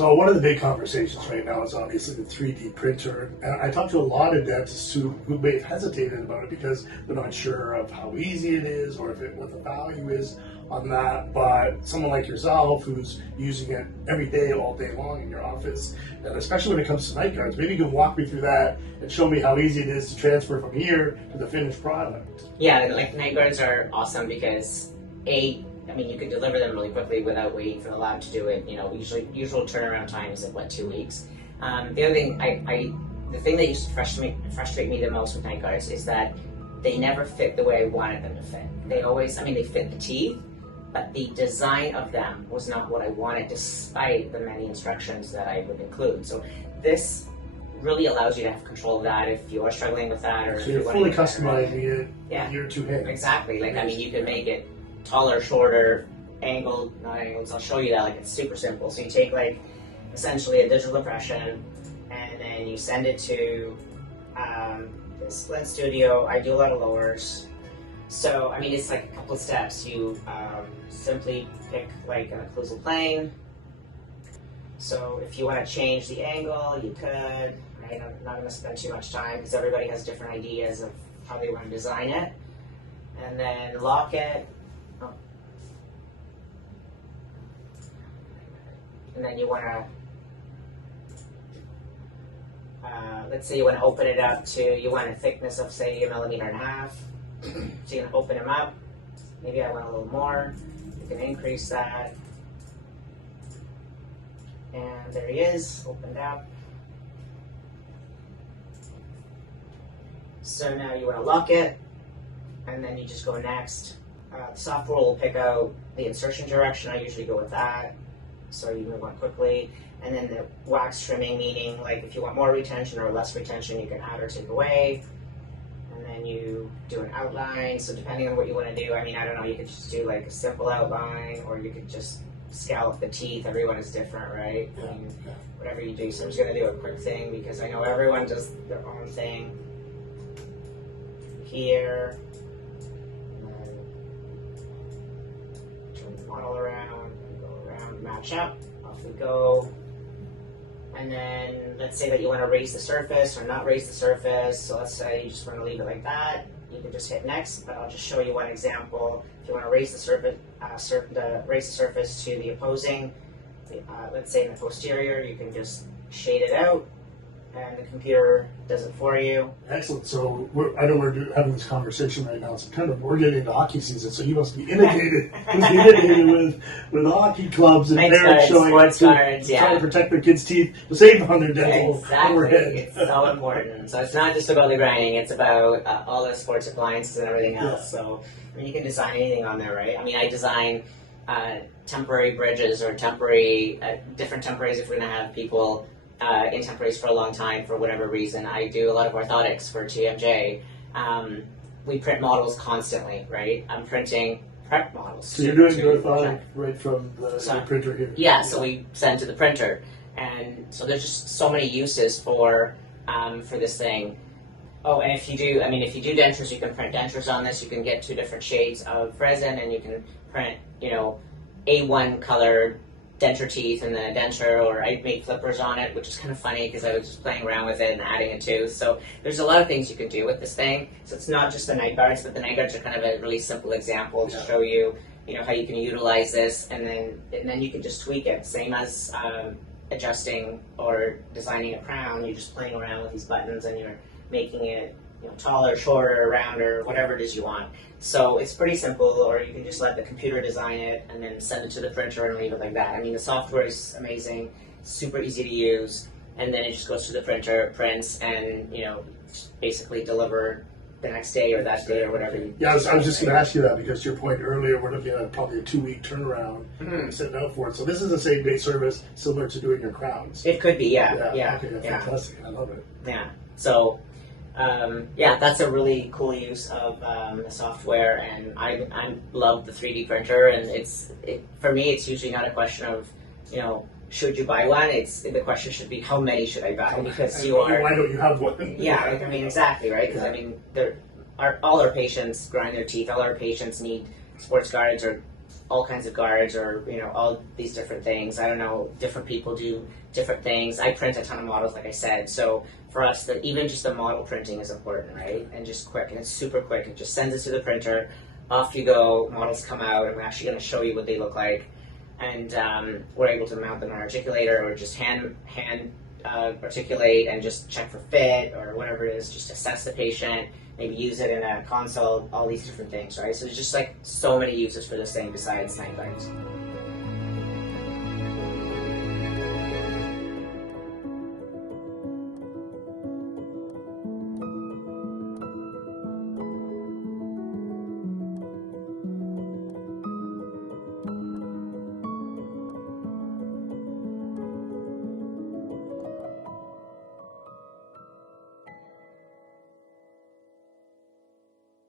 So one of the big conversations right now is obviously the 3D printer. And I talked to a lot of dentists who may have hesitated about it because they're not sure of how easy it is or what the value is on that. But someone like yourself who's using it every day, all day long in your office, and especially when it comes to Nightguards, maybe you can walk me through that and show me how easy it is to transfer from here to the finished product. Yeah, like Nightguards are awesome because you can deliver them really quickly without waiting for the lab to do it. Usual turnaround time is 2 weeks. The other thing, the thing that used to frustrate me the most with Nightguards is that they never fit the way I wanted them to fit. They fit the teeth, but the design of them was not what I wanted, despite the many instructions that I would include. So this really allows you to have control of that if you are struggling with that, or so you're fully customizing it with your two hands. Exactly. You can make it taller, shorter, angled, not angled. I'll show you that. It's super simple. So you take essentially a digital impression, and then you send it to the Splint Studio. I do a lot of lowers. So it's a couple of steps. You simply pick an occlusal plane. So if you want to change the angle, you could. Right? I'm not going to spend too much time because everybody has different ideas of how they want to design it. And then lock it. And then you want to, let's say you want to open it up to, you want a thickness of say 1.5 millimeters. So you're going to open them up. Maybe I want a little more. You can increase that. And there he is, opened up. So now you want to lock it, and then you just go next. The software will pick out the insertion direction. I usually go with that, so you move on quickly. And then the wax trimming, meaning if you want more retention or less retention, you can add or take away. And then you do an outline. So depending on what you want to do, I don't know, you could just do a simple outline, or you could just scallop the teeth. Everyone is different, right? Yeah. Whatever you do. So I'm just going to do a quick thing because I know everyone does their own thing. Here. Turn the model around, and go around, match up, off we go. And then let's say that you want to raise the surface or not raise the surface. So let's say you just want to leave it like that. You can just hit next, but I'll just show you one example. If you want to raise the surface, to the opposing, let's say in the posterior, you can just shade it out, and the computer does it for you. Excellent. So I know we're having this conversation right now. September, we're getting into hockey season, so you must be inundated, with hockey clubs and parents showing up trying to protect their kids' teeth to save them on their dental overhead. It's so important. So it's not just about the grinding; it's about all the sports appliances and everything else. Yeah. So you can design anything on there, right? I design temporary bridges or different temporaries if we're going to have people in temporaries for a long time for whatever reason. I do a lot of orthotics for TMJ. We print models constantly, right? I'm printing prep models. So you're doing your orthotic right from the printer here? Yeah, so we send to the printer. And so there's just so many uses for this thing. Oh, and if you do dentures, you can print dentures on this. You can get 2 different shades of resin, and you can print, A1 colored denture teeth and then a denture, or I made flippers on it, which is kind of funny because I was just playing around with it and adding a tooth. So there's a lot of things you can do with this thing. So it's not just the Nightguards, but the Nightguards are kind of a really simple example to show you, how you can utilize this, and then you can just tweak it. Same as adjusting or designing a crown. You're just playing around with these buttons and you're making it taller, shorter, rounder, whatever it is you want. So it's pretty simple, or you can just let the computer design it and then send it to the printer and leave it like that. The software is amazing, super easy to use, and then it just goes to the printer, prints, and basically deliver the next day or that day or whatever. I was just going to ask you that because to your point earlier, we're looking at probably a 2-week turnaround setting out for it. So this is the same day service similar to doing your crowns. It could be, yeah. Okay, that's fantastic. I love it. Yeah. So. That's a really cool use of the software, and I love the 3D printer. And for me, it's usually not a question of should you buy one. The question should be how many should I buy, because why don't you have one? Yeah, exactly, right? Because all our patients grind their teeth. All our patients need sports guards or all kinds of guards, or all these different things. I don't know, different people do different things. I print a ton of models, like I said, so for us, that even just the model printing is important, right? And just quick, and it's super quick. It just sends it to the printer, off you go, models come out, and we're actually going to show you what they look like, and we're able to mount them on our articulator, or just hand articulate and just check for fit, or whatever it is, just assess the patient, maybe use it in a consult, all these different things, right? So there's just like so many uses for this thing besides Nightguards.